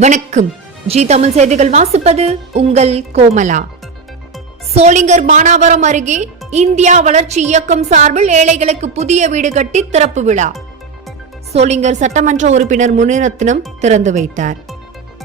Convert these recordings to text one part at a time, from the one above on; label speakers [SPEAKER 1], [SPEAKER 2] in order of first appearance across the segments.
[SPEAKER 1] வணக்கம். ஜி தமிழ் செய்திகள் வாசிப்பது உங்கள் கோமலா. சோளிங்கர் பானாவரம் அருகே இந்தியா வளர்ச்சி இயக்கம் சார்பில் ஏழைகளுக்கு புதிய வீடு கட்டி திறப்பு விழா. சோளிங்கர் சட்டமன்ற உறுப்பினர் முனிரத்னம் திறந்து வைத்தார்.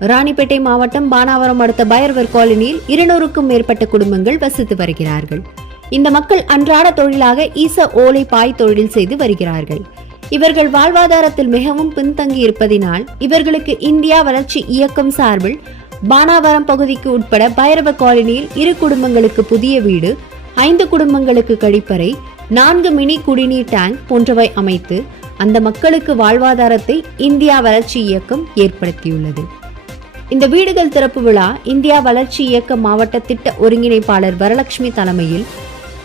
[SPEAKER 1] ராணிப்பேட்டை மாவட்டம் பானாவரம் அடுத்த பயர்வர் காலனியில் இருநூறுக்கும் மேற்பட்ட குடும்பங்கள் வசித்து வருகிறார்கள். இந்த மக்கள் அன்றாட தொழிலாக ஈச ஓலை பாய் தொழில் செய்து வருகிறார்கள். இவர்கள் வாழ்வாதாரத்தில் மிகவும் பின்தங்கி இருப்பதினால் இவர்களுக்கு இந்தியா வளர்ச்சி இயக்கம் சார்பில் பானாவரம் பகுதிக்கு உட்பட பைரவ காலனியில் இரு குடும்பங்களுக்கு புதிய வீடு ஐந்து குடும்பங்களுக்கு கழிப்பறை நான்கு மினி குடிநீர் டேங்க் போன்றவை அமைத்து அந்த மக்களுக்கு வாழ்வாதாரத்தை இந்தியா வளர்ச்சி இயக்கம் ஏற்படுத்தியுள்ளது. இந்த வீடுகள் திறப்பு விழா இந்தியா வளர்ச்சி இயக்க மாவட்ட திட்ட ஒருங்கிணைப்பாளர் வரலட்சுமி தலைமையில்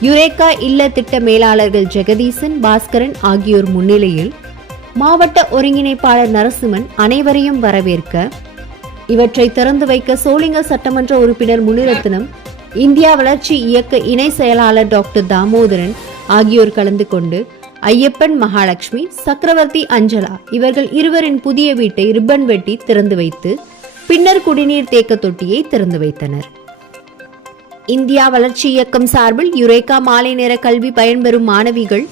[SPEAKER 1] யுரேகா இல்ல திட்ட மேலாளர்கள் ஜெகதீசன் பாஸ்கரன் ஆகியோர் முன்னிலையில் மாவட்ட ஒருங்கிணைப்பாளர் நரசிம்மன் அனைவரையும் வரவேற்க இவற்றை திறந்து வைக்க சோளிங்க சட்டமன்ற உறுப்பினர் முனிரத்னம் இந்தியா வளர்ச்சி இயக்க இணை செயலாளர் டாக்டர் தாமோதரன் ஆகியோர் கலந்து கொண்டு ஐயப்பன் மகாலட்சுமி சக்கரவர்த்தி அஞ்சலா இவர்கள் இருவரின் புதிய வீட்டை ரிப்பன் வெட்டி திறந்து வைத்து பின்னர் குடிநீர் தேக்க தொட்டியை திறந்து வைத்தனர். இந்தியா வளர்ச்சி இயக்கம் சார்பில் யுரேகா மாலை நேர கல்வி பயன்பெறும் மாணவிகள்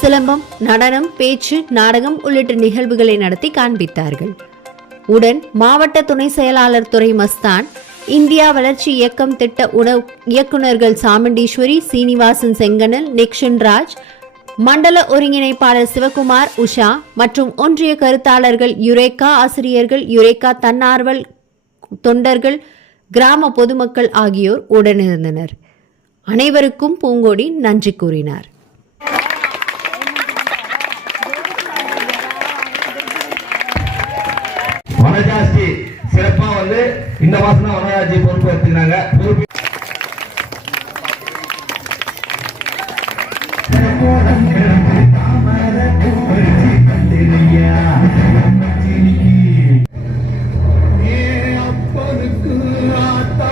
[SPEAKER 1] சிலம்பம் நடனம் பேச்சு நாடகம் உள்ளிட்ட நிகழ்வுகளை நடத்தி காண்பித்தார்கள். உடன் மாவட்ட துணை செயலாளர் துறை மஸ்தான் இந்தியா வளர்ச்சி இயக்கம் திட்ட உணவு இயக்குநர்கள் சாமுண்டீஸ்வரி சீனிவாசன் செங்கனல் நிக்ஷன் ராஜ் மண்டல ஒருங்கிணைப்பாளர் சிவகுமார் உஷா மற்றும் ஒன்றிய கருத்தாளர்கள் யுரேகா ஆசிரியர்கள் யுரேகா தன்னார்வல் தொண்டர்கள் கிராம பொதுமக்கள் ஆகியோர் உடனிருந்தனர். அனைவருக்கும் பூங்கோடி நன்றி கூறினார்.
[SPEAKER 2] வனஜாஸ்தி சிறப்பா வந்து இந்த மாசம் தான் வனஜாஸ்தி பொறுப்பு எடுத்துக்கிறாங்க பொறுப்பு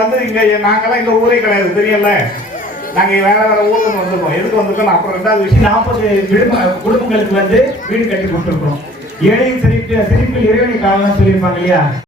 [SPEAKER 3] வந்து இங்க நாங்கெல்லாம் இந்த ஊரே கிடையாது தெரியல நாங்க வேற வேற ஊர்ல வந்திருக்கோம். எதுக்கு வந்திருக்கோம் அப்புறம் ரெண்டாவது விஷயம்
[SPEAKER 4] நாற்பது குடும்பங்களுக்கு வந்து வீடு கட்டி கொடுத்துருக்கோம். ஏழையும் சிரிப்பு சிரிப்பில் இறைவனை காணலாம் சொல்லியிருப்பாங்க இல்லையா?